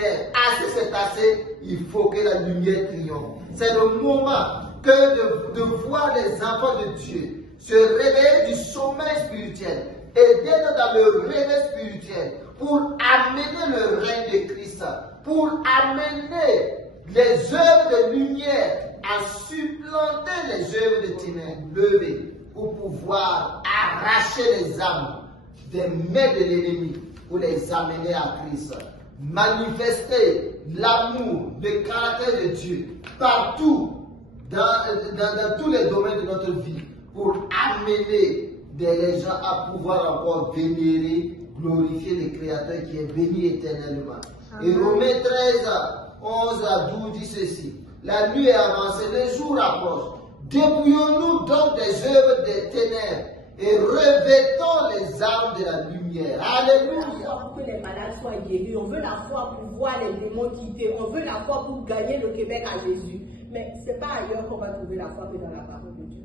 ténèbres. Assez, c'est assez, il faut que la lumière triomphe. C'est le moment que de voir les enfants de Dieu se réveiller du sommeil spirituel et d'être dans le réveil spirituel pour amener le règne de Christ, pour amener les œuvres de lumière à supplanter les œuvres de ténèbres, lever pour pouvoir arracher les âmes des mains de l'ennemi pour les amener à Christ. Manifester l'amour, le caractère de Dieu partout, dans tous les domaines de notre vie, pour amener les gens à pouvoir encore vénérer, glorifier le Créateur qui est béni éternellement. Et Romains 13, 11 à 12 dit ceci: la nuit est avancée, le jour approche. Dépouillons-nous donc des œuvres des ténèbres et revêtons les armes de la lumière. Alléluia. On veut la foi pour que les malades soient guéris. On veut la foi pour voir les démons quitter. On veut la foi pour gagner le Québec à Jésus. Mais ce n'est pas ailleurs qu'on va trouver la foi que dans la parole de Dieu.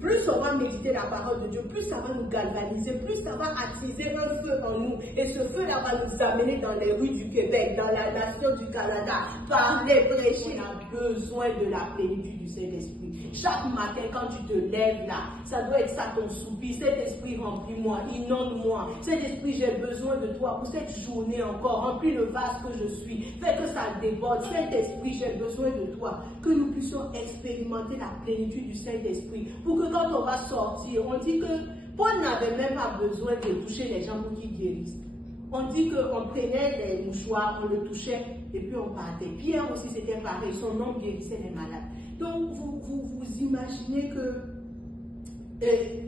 Plus on va méditer la parole de Dieu, plus ça va nous galvaniser, plus ça va attiser un feu en nous. Et ce feu-là va nous amener dans les rues du Québec, dans la nation du Canada. Parler, prêcher, on a besoin de la plénitude du Saint-Esprit. Chaque matin, quand tu te lèves là, ça doit être ça ton soupir. Cet esprit, remplis-moi, inonde-moi. Cet esprit, j'ai besoin de toi pour cette journée encore. Remplis le vase que je suis. Fais que ça déborde. Saint-Esprit, j'ai besoin de toi. Que nous puissions expérimenter la plénitude du Saint-Esprit. Pour que quand on va sortir, on dit que Paul n'avait même pas besoin de toucher les gens pour qu'ils guérissent. On dit qu'on prenait les mouchoirs, on le touchait et puis on partait. Pierre aussi c'était pareil, son nom guérissait les malades. Donc vous imaginez que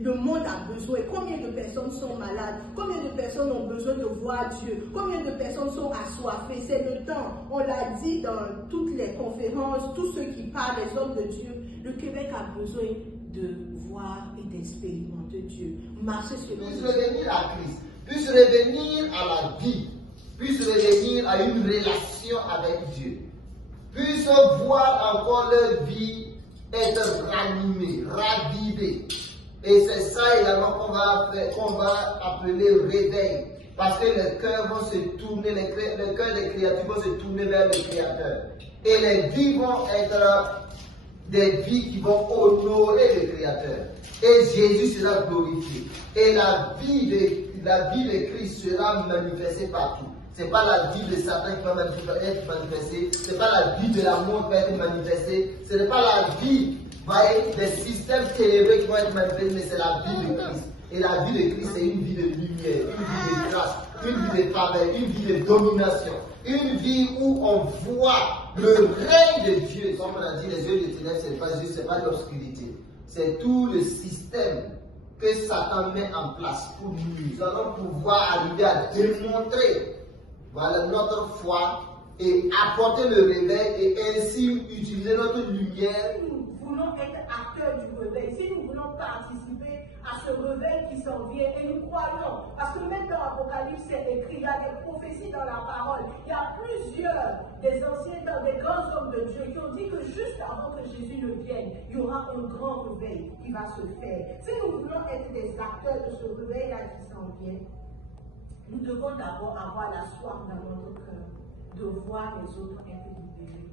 le monde a besoin. Combien de personnes sont malades? Combien de personnes ont besoin de voir Dieu? Combien de personnes sont assoiffées? C'est le temps. On l'a dit dans toutes les conférences, tous ceux qui parlent, les hommes de Dieu. Le Québec a besoin de voir et d'expérimenter Dieu. Marcher selon Dieu. Puisse revenir à Christ, puisse revenir à la vie, puisse revenir à une relation avec Dieu, puisse voir encore leur vie être ranimée, ravivée. Et c'est ça également qu'on va appeler réveil. Parce que les cœurs vont se tourner, les cœurs des créatures vont se tourner vers le Créateur. Et les vies vont être des vies qui vont honorer le Créateur. Et Jésus sera glorifié. Et la vie de Christ sera manifestée partout. Ce n'est pas la vie de Satan qui va être manifestée. Ce n'est pas la vie de l'amour qui va être manifestée. Ce n'est pas la vie des systèmes ténébreux qui vont être manifestés, mais c'est la vie de Christ. Et la vie de Christ, c'est une vie de lumière, une vie de grâce, une vie de faveur, une vie de domination. Une vie où on voit le règne de Dieu. Comme on a dit, les yeux de ténèbres, ce n'est pas l'obscurité. C'est tout le système que Satan met en place pour nous. Nous allons pouvoir arriver à démontrer notre foi et apporter le réveil et ainsi utiliser notre lumière. Nous voulons être acteurs du réveil. Si nous voulons participer à ce réveil qui s'en vient, et nous croyons, parce que même dans l'Apocalypse, c'est écrit, il y a des prophéties dans la parole. Il y a plusieurs des anciens, des grands hommes de Dieu qui ont dit que juste avant que Jésus ne vienne, il y aura un grand réveil qui va se faire. Si nous voulons être des acteurs de ce réveil-là qui s'en vient, nous devons d'abord avoir la soif dans notre cœur de voir les autres être libérés.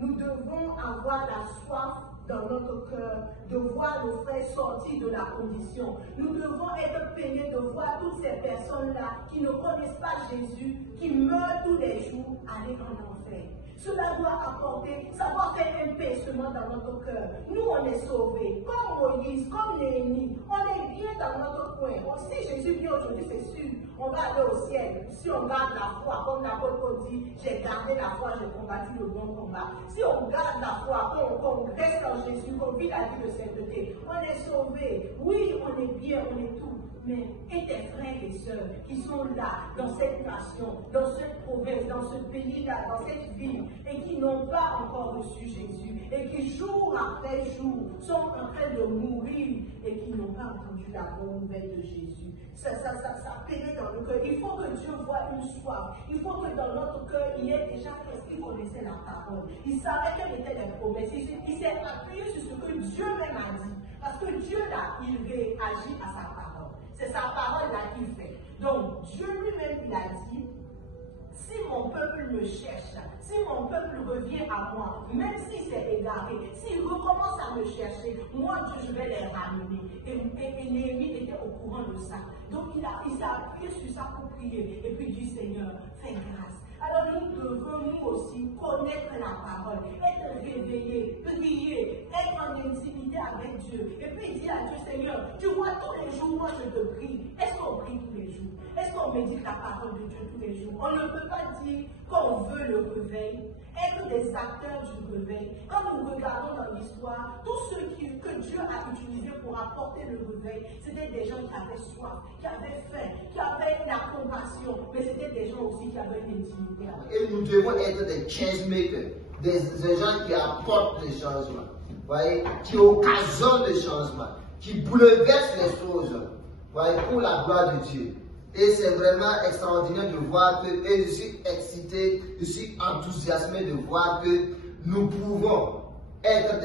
Nous devons avoir la soif dans notre cœur de voir nos frères sortir de la condition. Nous devons être peinés de voir toutes ces personnes-là qui ne connaissent pas Jésus, qui meurent tous les jours, aller en enfer. Cela doit apporter, ça doit faire un pincement dans notre cœur. Nous, on est sauvés, comme Moïse, comme Néhémie. On est bien dans notre coin. Si Jésus vient aujourd'hui, c'est sûr, on va aller au ciel. Si on garde la foi, comme l'apôtre dit, j'ai gardé la foi, j'ai combattu le bon combat. Si on garde la foi, qu'on reste en Jésus, qu'on vit la vie de sainteté, on est sauvés. Oui, on est bien, on est tout. Mais et tes frères et sœurs qui sont là, dans cette nation, dans cette province, dans ce pays-là, dans cette ville, et qui n'ont pas encore reçu Jésus, et qui jour après jour sont en train de mourir, et qui n'ont pas entendu la bonne nouvelle de Jésus. Ça pénètre dans le cœur. Il faut que Dieu voie une soif. Il faut que dans notre cœur, il y ait déjà qu'est-ce qu'il connaissait la parole. Il savait quelles étaient les promesses. Il s'est appuyé sur ce que Dieu même a dit. Parce que Dieu, là, il réagit à sa parole. C'est sa parole là qu'il fait. Donc, Dieu lui-même, il a dit, si peuple me cherche, si mon peuple revient à moi, même si c'est égaré, s'il recommence à me chercher, moi Dieu, je vais les ramener. Et Néhémie était au courant de ça. Donc il s'est appuyé sur ça pour prier. Et puis dit, Seigneur, fais grâce. Alors nous devons nous aussi connaître la parole, être réveillés, prier, être en intimité avec Dieu. Et puis dire à Dieu, Seigneur, tu vois tous les jours, moi je te prie. Est-ce qu'on prie tous les jours? Est-ce qu'on médite la parole de Dieu tous les jours? On ne peut pas dire qu'on veut le réveil, être des acteurs du réveil. Quand nous regardons dans l'histoire, tous ceux que Dieu a utilisés pour apporter le réveil, c'était des gens qui avaient soif, qui avaient faim, qui avaient la compassion, mais c'était des gens aussi qui avaient une intimité. Et nous devons être des change makers, des gens qui apportent des changements, voyez, qui occasionnent des changements, qui bouleversent les choses, voyez, pour la gloire de Dieu. Et c'est vraiment extraordinaire de voir que, et je suis excité, je suis enthousiasmé de voir que nous pouvons être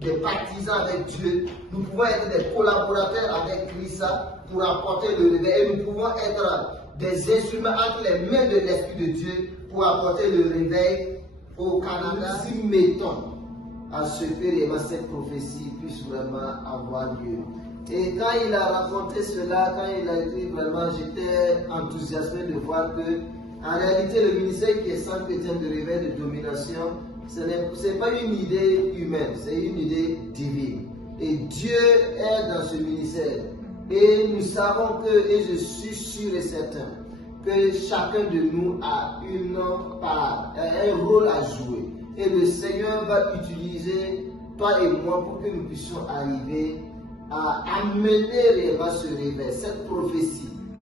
des partisans avec Dieu, nous pouvons être des collaborateurs avec Christ pour apporter le réveil, et nous pouvons être des instruments entre les mains de l'Esprit de Dieu pour apporter le réveil au Canada. Si nous mettons à ce que cette prophétie puisse vraiment avoir lieu. Et quand il a raconté cela, quand il a dit vraiment, j'étais enthousiasmé de voir que, en réalité, le ministère qui est Centre chrétien de réveil de domination, ce n'est pas une idée humaine, c'est une idée divine. Et Dieu est dans ce ministère. Et nous savons que, et je suis sûr et certain, que chacun de nous a une part, un rôle à jouer. Et le Seigneur va utiliser toi et moi pour que nous puissions arriver à amener réellement ce réveil, cette prophétie